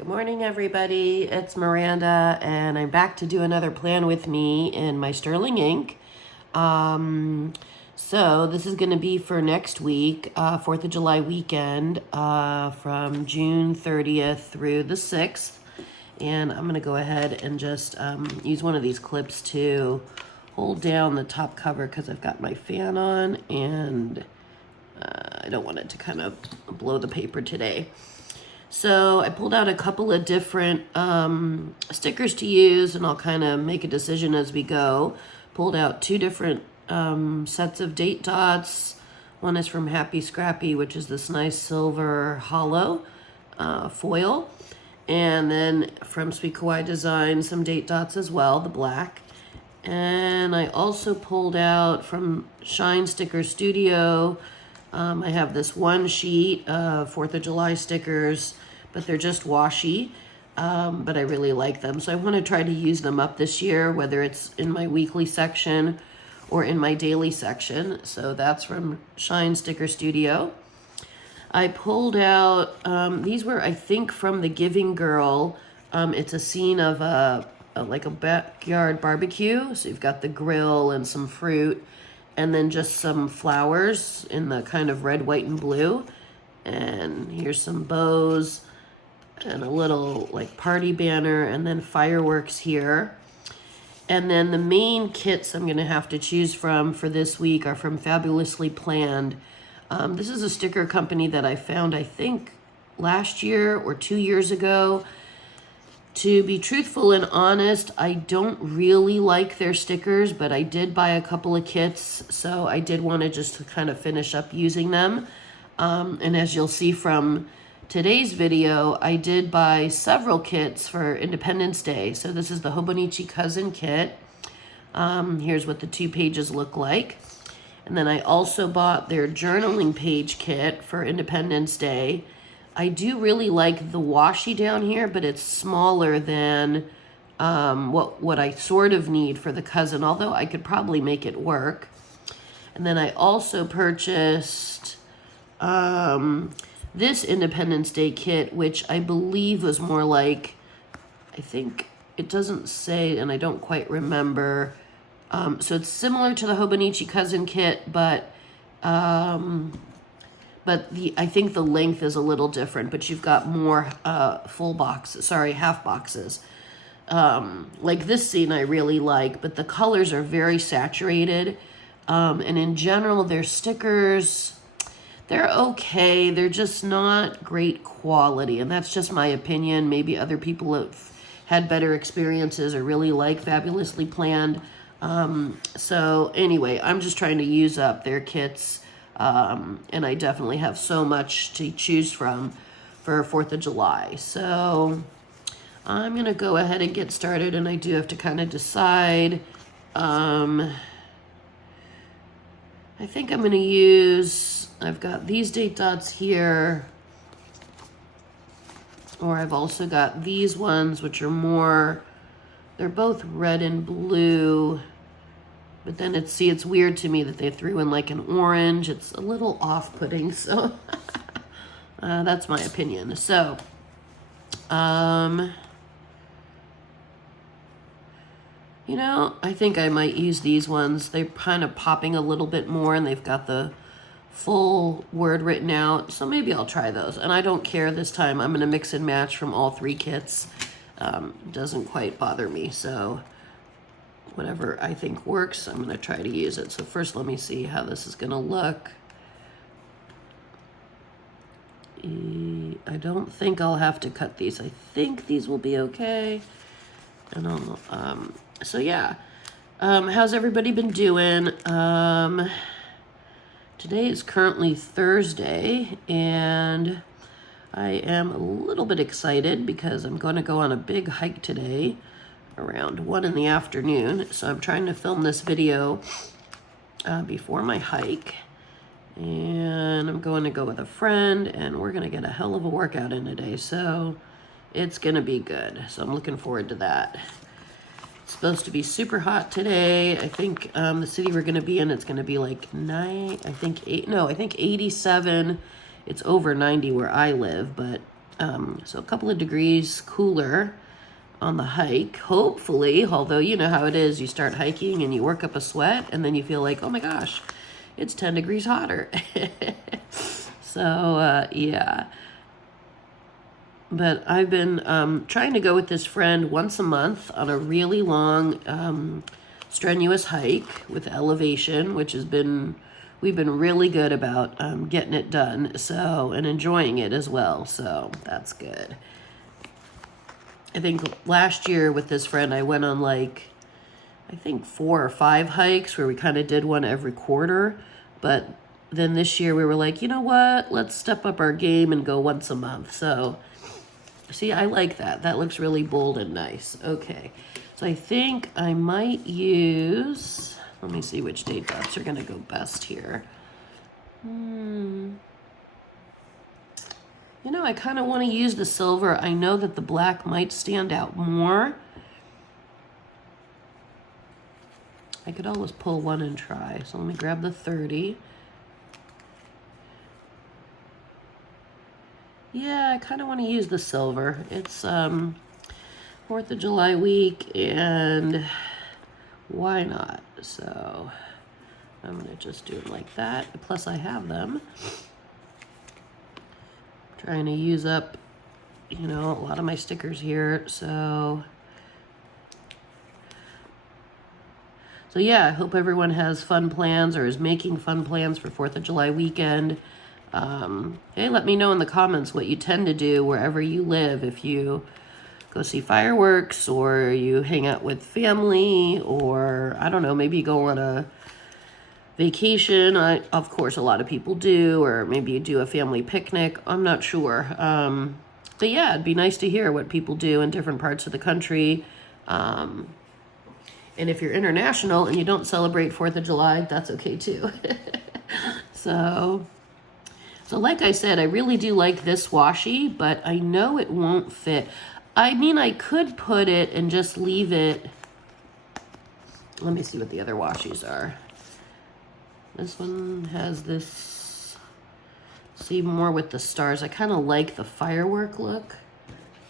Good morning, everybody. It's Miranda, and I'm back to do another plan with me in my sterling ink. So this is going to be for next week, 4th of July weekend, from June 30th through the 6th. And I'm going to go ahead and just use one of these clips to hold down the top cover because I've got my fan on, and I don't want it to kind of blow the paper today. So I pulled out a couple of different stickers to use, and I'll kind of make a decision as we go. Pulled out two different sets of date dots. One is from Happy Scrappy, which is this nice silver hollow foil. And then from Sweet Kawaii Design, some date dots as well, the black. And I also pulled out from Shine Sticker Studio. I have this one sheet of 4th of July stickers, but they're just washi, but I really like them. So I want to try to use them up this year, whether it's in my weekly section or in my daily section. So that's from Shine Sticker Studio. I pulled out, these were, I think, from The Giving Girl. It's a scene of like a backyard barbecue. So you've got the grill and some fruit, and then just some flowers in the kind of red, white, and blue. And here's some bows and a little like party banner, and then fireworks here. And then the main kits I'm gonna have to choose from for this week are from Fabulously Planned. This is a sticker company that I found, I think, last year or 2 years ago. To be truthful and honest, I don't really like their stickers, but I did buy a couple of kits, so I did want to just kind of finish up using them. And as you'll see from today's video, I did buy several kits for Independence Day. So this is the Hobonichi Cousin kit. Here's what the 2 pages look like. And then I also bought their journaling page kit for Independence Day. I do really like the washi down here, but it's smaller than what I sort of need for the cousin, although I could probably make it work. And then I also purchased this Independence Day kit, which I believe was more like, I think it doesn't say, and I don't quite remember. So it's similar to the Hobonichi Cousin kit, but I think the length is a little different, but you've got more half boxes. Like this scene I really like, but the colors are very saturated. And in general, their stickers, they're okay. They're just not great quality, and that's just my opinion. Maybe other people have had better experiences or really like Fabulously Planned. So anyway, I'm just trying to use up their kits. And I definitely have so much to choose from for 4th of July. So I'm going to go ahead and get started, and I do have to kind of decide. I think I'm going to use, I've got these date dots here, or I've also got these ones, which are more, they're both red and blue. But then it's weird to me that they threw in like an orange. It's a little off-putting, so that's my opinion. So, you know, I think I might use these ones. They're kind of popping a little bit more, and they've got the full word written out. So maybe I'll try those. And I don't care this time. I'm going to mix and match from all 3 kits. Doesn't quite bother me, so whatever I think works, I'm going to try to use it. So first, let me see how this is going to look. I don't think I'll have to cut these. I think these will be okay. And so yeah. How's everybody been doing? Today is currently Thursday, and I am a little bit excited because I'm going to go on a big hike today around 1 in the afternoon. So I'm trying to film this video before my hike, and I'm going to go with a friend, and we're going to get a hell of a workout in today, so it's going to be good. So I'm looking forward to that. It's supposed to be super hot today. I think the city we're going to be in, it's going to be like 87. It's over 90 where I live, but So a couple of degrees cooler on the hike, hopefully, although you know how it is. You start hiking and you work up a sweat and then you feel like, oh my gosh, it's 10 degrees hotter. So, yeah. But I've been trying to go with this friend once a month on a really long, strenuous hike with elevation, which has been, we've been really good about getting it done, so, and enjoying it as well, so that's good. I think last year with this friend, I went on like, I think 4 or 5 hikes where we kind of did one every quarter, but then this year we were like, you know what, let's step up our game and go once a month, so... See, I like that. That looks really bold and nice. Okay, so I think I might use, let me see which date dots are going to go best here. You know, I kind of want to use the silver. I know that the black might stand out more. I could always pull one and try. So let me grab the 30. Yeah, I kind of want to use the silver. It's 4th of July week, and why not? So I'm going to just do it like that. Plus I have them. Trying to use up, you know, a lot of my stickers here. So yeah, I hope everyone has fun plans or is making fun plans for 4th of July weekend. Hey, let me know in the comments what you tend to do wherever you live. If you go see fireworks or you hang out with family, or I don't know, maybe you go on a vacation. Of course, a lot of people do, or maybe you do a family picnic. I'm not sure. But yeah, it'd be nice to hear what people do in different parts of the country. And if you're international and you don't celebrate 4th of July, that's okay too. So like I said, I really do like this washi, but I know it won't fit. I mean, I could put it and just leave it. Let me see what the other washis are. This one has this, see, more with the stars. I kind of like the firework look.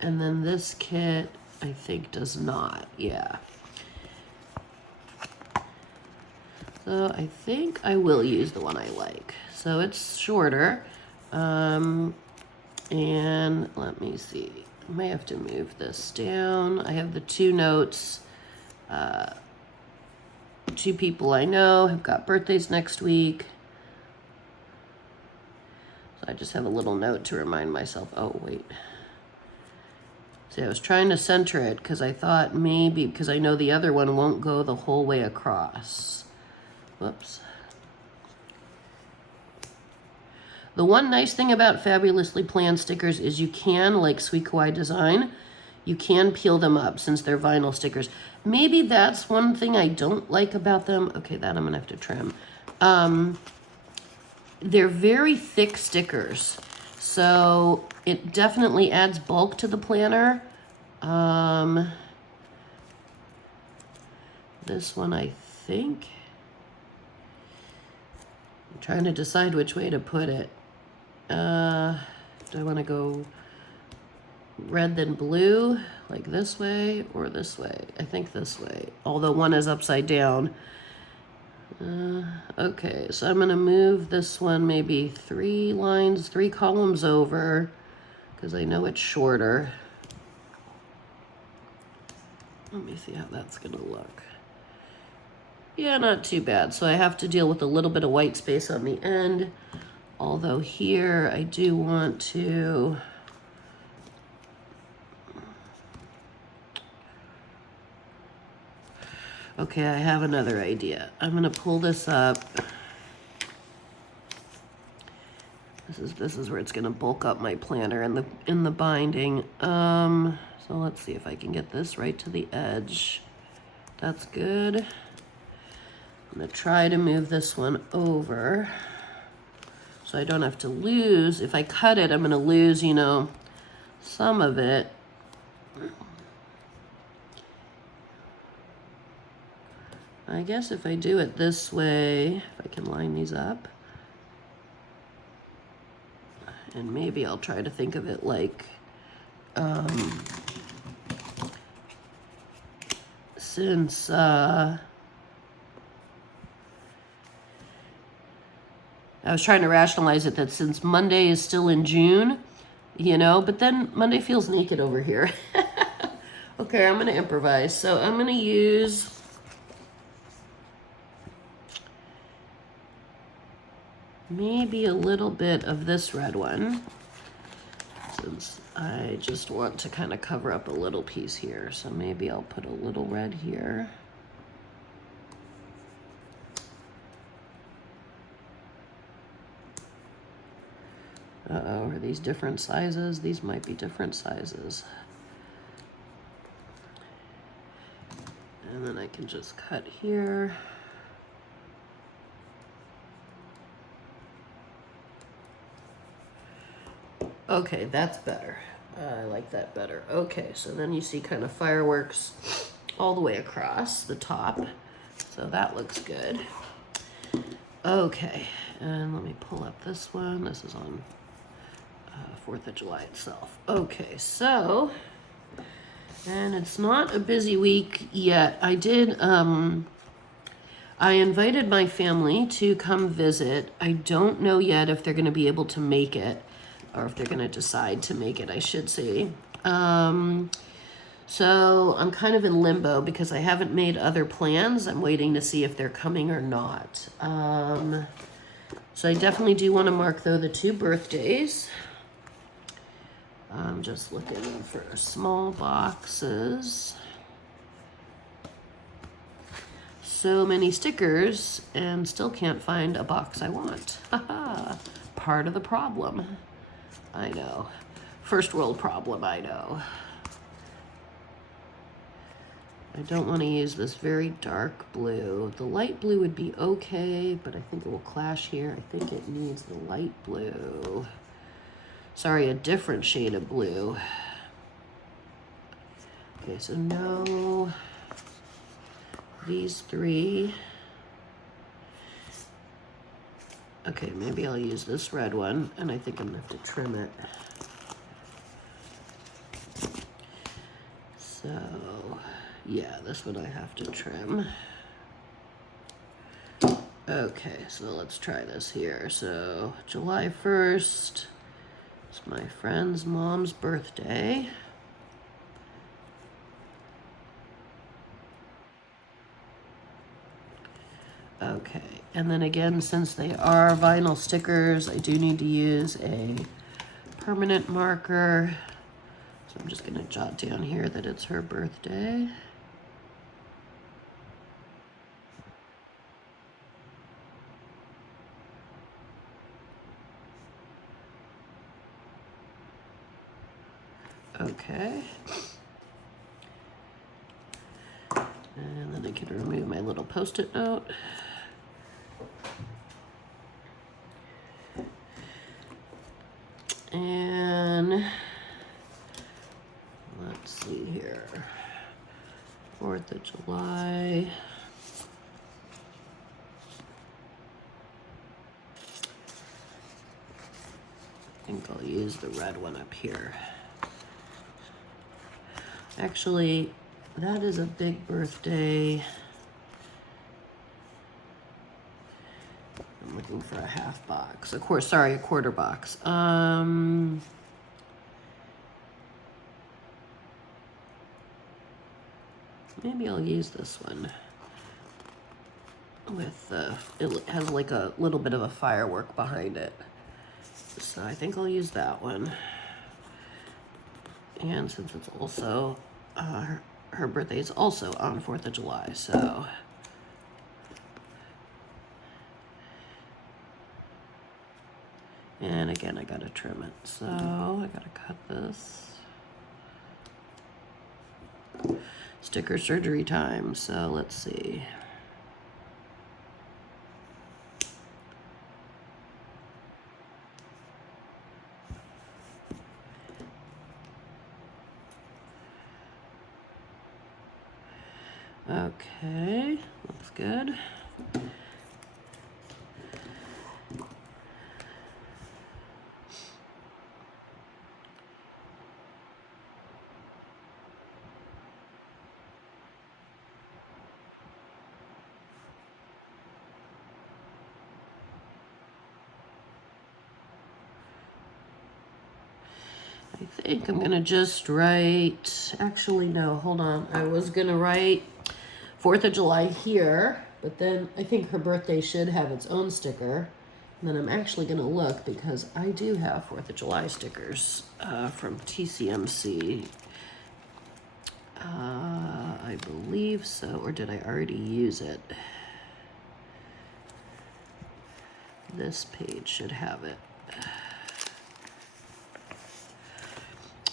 And then this kit, I think, does not. Yeah. So I think I will use the one I like. So it's shorter. And let me see. I may have to move this down. I have the 2 notes. 2 people I know have got birthdays next week. So I just have a little note to remind myself. Oh, wait. See, I was trying to center it because I thought maybe, because I know the other one won't go the whole way across. Whoops. The one nice thing about Fabulously Planned stickers is you can, like Sweet Kawaii Design, you can peel them up since they're vinyl stickers. Maybe that's one thing I don't like about them. Okay, that I'm gonna have to trim. They're very thick stickers, so it definitely adds bulk to the planner. This one, I think. I'm trying to decide which way to put it. Do I want to go red then blue, like this way, or this way? I think this way, although one is upside down. Okay, so I'm going to move this one maybe 3 lines, 3 columns over, because I know it's shorter. Let me see how that's going to look. Yeah, not too bad. So I have to deal with a little bit of white space on the end. Although here I do want to... Okay, I have another idea. I'm going to pull this up. This is where it's going to bulk up my planner in the binding. So let's see if I can get this right to the edge. That's good. I'm going to try to move this one over so I don't have to lose. If I cut it, I'm going to lose, you know, some of it. I guess if I do it this way, if I can line these up, And maybe I'll try to think of it like, since, I was trying to rationalize it that since Monday is still in June, you know, but then Monday feels naked over here. Okay, I'm going to improvise. So I'm going to use maybe a little bit of this red one, since I just want to kind of cover up a little piece here. So maybe I'll put a little red here. Uh-oh, are these different sizes? These might be different sizes. And then I can just cut here. Okay, that's better. I like that better. Okay, so then you see kind of fireworks all the way across the top. So that looks good. Okay, and let me pull up this one. This is on 4th of July itself. Okay, so, and it's not a busy week yet. I invited my family to come visit. I don't know yet if they're going to be able to make it, or if they're going to decide to make it, I should say. So I'm kind of in limbo because I haven't made other plans. I'm waiting to see if they're coming or not. So I definitely do want to mark, though, the 2 birthdays. I'm just looking for small boxes. So many stickers and still can't find a box I want. Haha, part of the problem. I know. First world problem, I know. I don't want to use this very dark blue. The light blue would be okay, but I think it will clash here. I think it needs the light blue. Sorry, a different shade of blue. Okay, so no, these 3. Okay, maybe I'll use this red one, and I think I'm gonna have to trim it. So, yeah, this one I have to trim. Okay, so let's try this here. So, July 1st. It's my friend's mom's birthday. Okay, and then again, since they are vinyl stickers, I do need to use a permanent marker. So I'm just going to jot down here that it's her birthday. Okay. And then I can remove my little Post-it note. And let's see here. 4th of July. I think I'll use the red one up here. Actually, that is a big birthday. I'm looking for a half box. Of course, sorry, a quarter box. Maybe I'll use this one. With it has like a little bit of a firework behind it. So I think I'll use that one. And since it's also, her birthday is also on 4th of July, so. And again, I gotta trim it. So I gotta cut this. Sticker surgery time, so let's see. Okay, looks good. I think I'm gonna just write, actually no, hold on. I was gonna write 4th of July here, but then I think her birthday should have its own sticker. And then I'm actually gonna look because I do have 4th of July stickers from TCMC. I believe so, or did I already use it? This page should have it.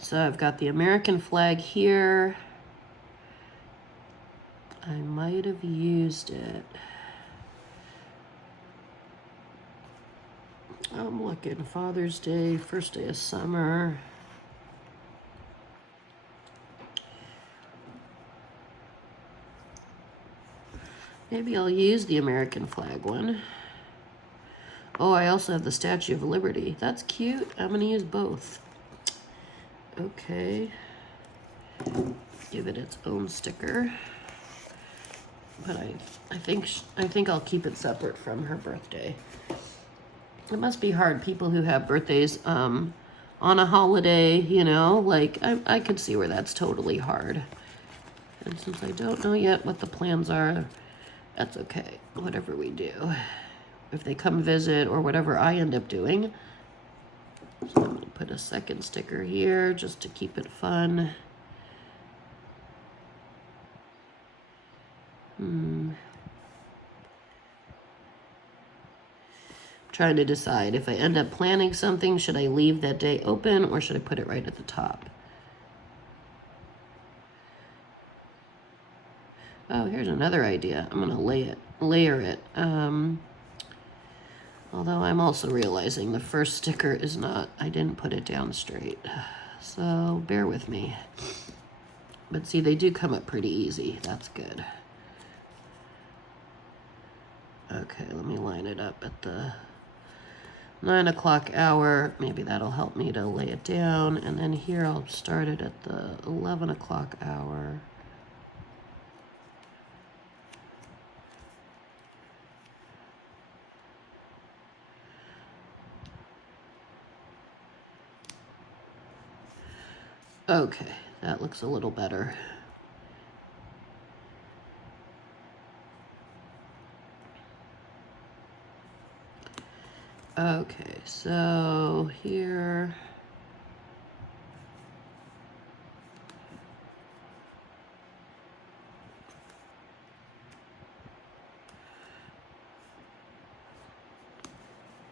So I've got the American flag here. I might have used it. I'm looking, Father's Day, first day of summer. Maybe I'll use the American flag one. Oh, I also have the Statue of Liberty. That's cute. I'm gonna use both. Okay. Give it its own sticker. But I think I'll keep it separate from her birthday. It must be hard, people who have birthdays on a holiday, you know, like I could see where that's totally hard. And since I don't know yet what the plans are, that's okay, whatever we do. If they come visit or whatever I end up doing. So I'm gonna put a second sticker here just to keep it fun. Trying to decide if I end up planning something, should I leave that day open or should I put it right at the top? Oh, here's another idea. I'm gonna layer it. Although I'm also realizing the first sticker is not, I didn't put it down straight. So bear with me. But see, they do come up pretty easy. That's good. Okay, let me line it up at the 9 o'clock hour. Maybe that'll help me to lay it down. And then here I'll start it at the 11 o'clock hour. Okay, that looks a little better. Okay, so here.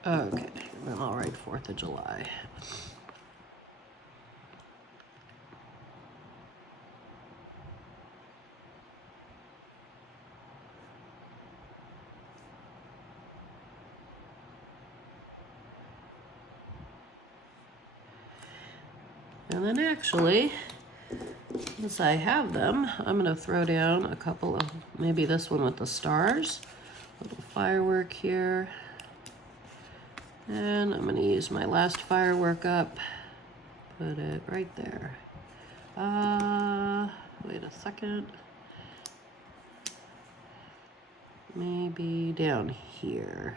Okay, then I'll write 4th of July. And then actually, since I have them, I'm gonna throw down a couple of, maybe this one with the stars, little firework here. And I'm gonna use my last firework up, put it right there. Wait a second. Maybe down here.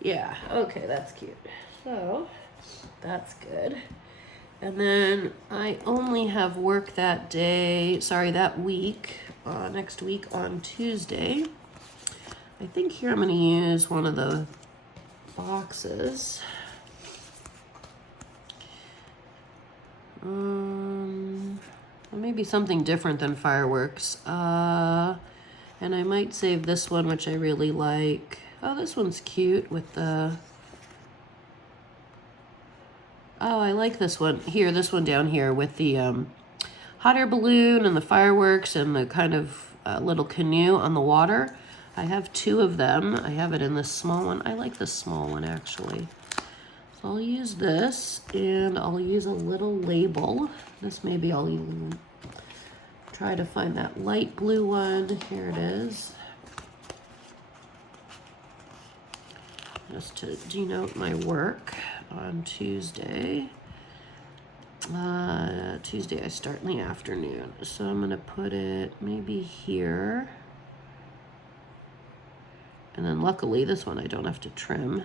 Yeah, okay, that's cute. So, that's good. And then I only have work that day, sorry, that week, next week on Tuesday. I think here I'm going to use one of the boxes. Maybe something different than fireworks. And I might save this one, which I really like. Oh, this one's cute with the... Oh, I like this one. Here, this one down here with the hot air balloon and the fireworks and the kind of little canoe on the water. I have 2 of them. I have it in this small one. I like this small one, actually. So I'll use this, and I'll use a little label. This maybe I'll even try to find that light blue one. Here it is. Just to denote my work on Tuesday. Tuesday I start in the afternoon. So I'm gonna put it maybe here. And then luckily this one I don't have to trim.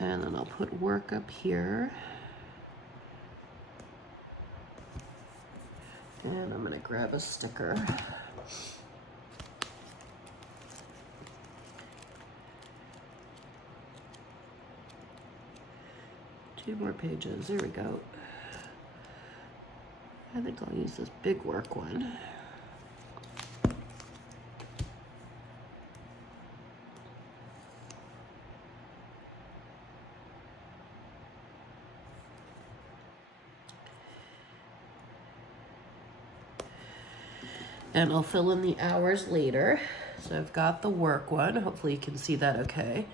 And then I'll put work up here. And I'm gonna grab a sticker. 2 more pages, there we go. I think I'll use this big work one. And I'll fill in the hours later. So I've got the work one. Hopefully you can see that okay.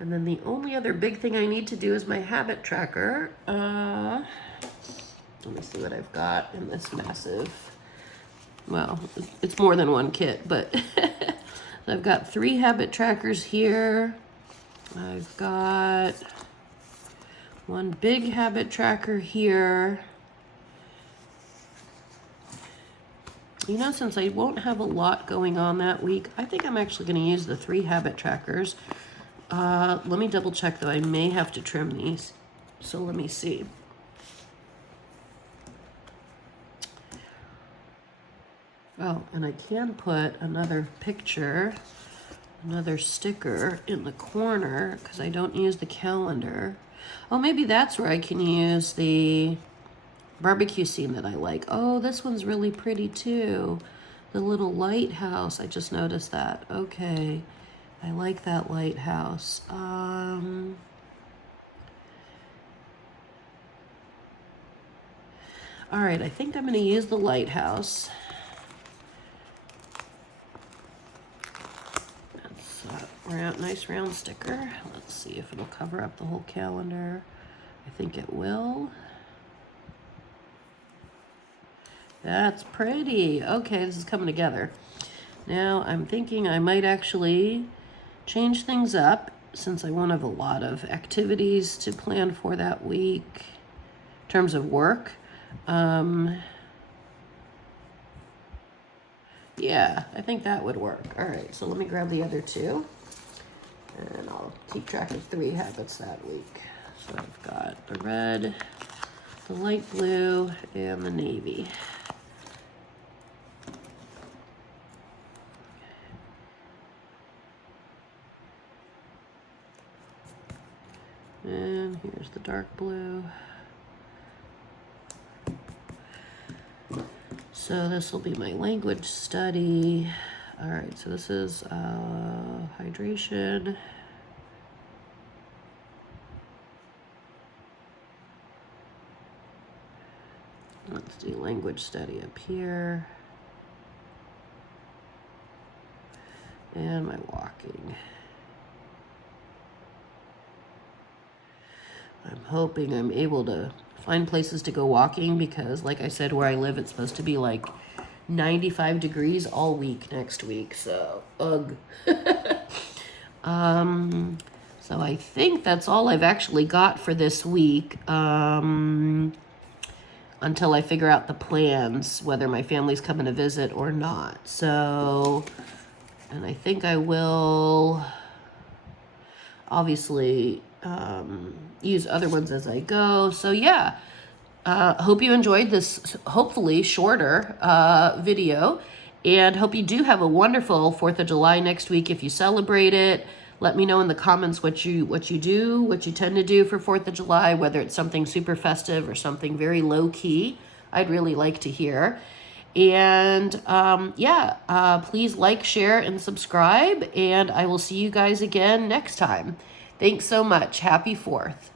And then the only other big thing I need to do is my habit tracker. Let me see what I've got in this massive, well, it's more than one kit, but I've got 3 habit trackers here. I've got 1 big habit tracker here. You know, since I won't have a lot going on that week, I think I'm actually going to use the 3 habit trackers. Let me double check though. I may have to trim these. So let me see. Oh, and I can put another picture, another sticker in the corner because I don't use the calendar. Oh, maybe that's where I can use the barbecue scene that I like. Oh, this one's really pretty too. The little lighthouse. I just noticed that. Okay. I like that lighthouse. All right, I think I'm going to use the lighthouse. That's a nice round sticker. Let's see if it'll cover up the whole calendar. I think it will. That's pretty. Okay, this is coming together. Now I'm thinking I might actually change things up since I won't have a lot of activities to plan for that week in terms of work. Yeah, I think that would work. All right, so let me grab the other 2 and I'll keep track of 3 habits that week. So I've got the red, the light blue, and the navy. And here's the dark blue. So this will be my language study. All right, so this is hydration. Let's do language study up here. And my walking. I'm hoping I'm able to find places to go walking because, like I said, where I live, it's supposed to be like 95 degrees all week next week. So, ugh. So I think that's all I've actually got for this week until I figure out the plans, whether my family's coming to visit or not. So, and I think I will obviously use other ones as I go. So yeah, hope you enjoyed this hopefully shorter video, and hope you do have a wonderful 4th of July next week if you celebrate it. Let me know in the comments what you tend to do for 4th of July, whether it's something super festive or something very low key. I'd really like to hear. And please like, share, and subscribe, and I will see you guys again next time. Thanks so much. Happy 4th.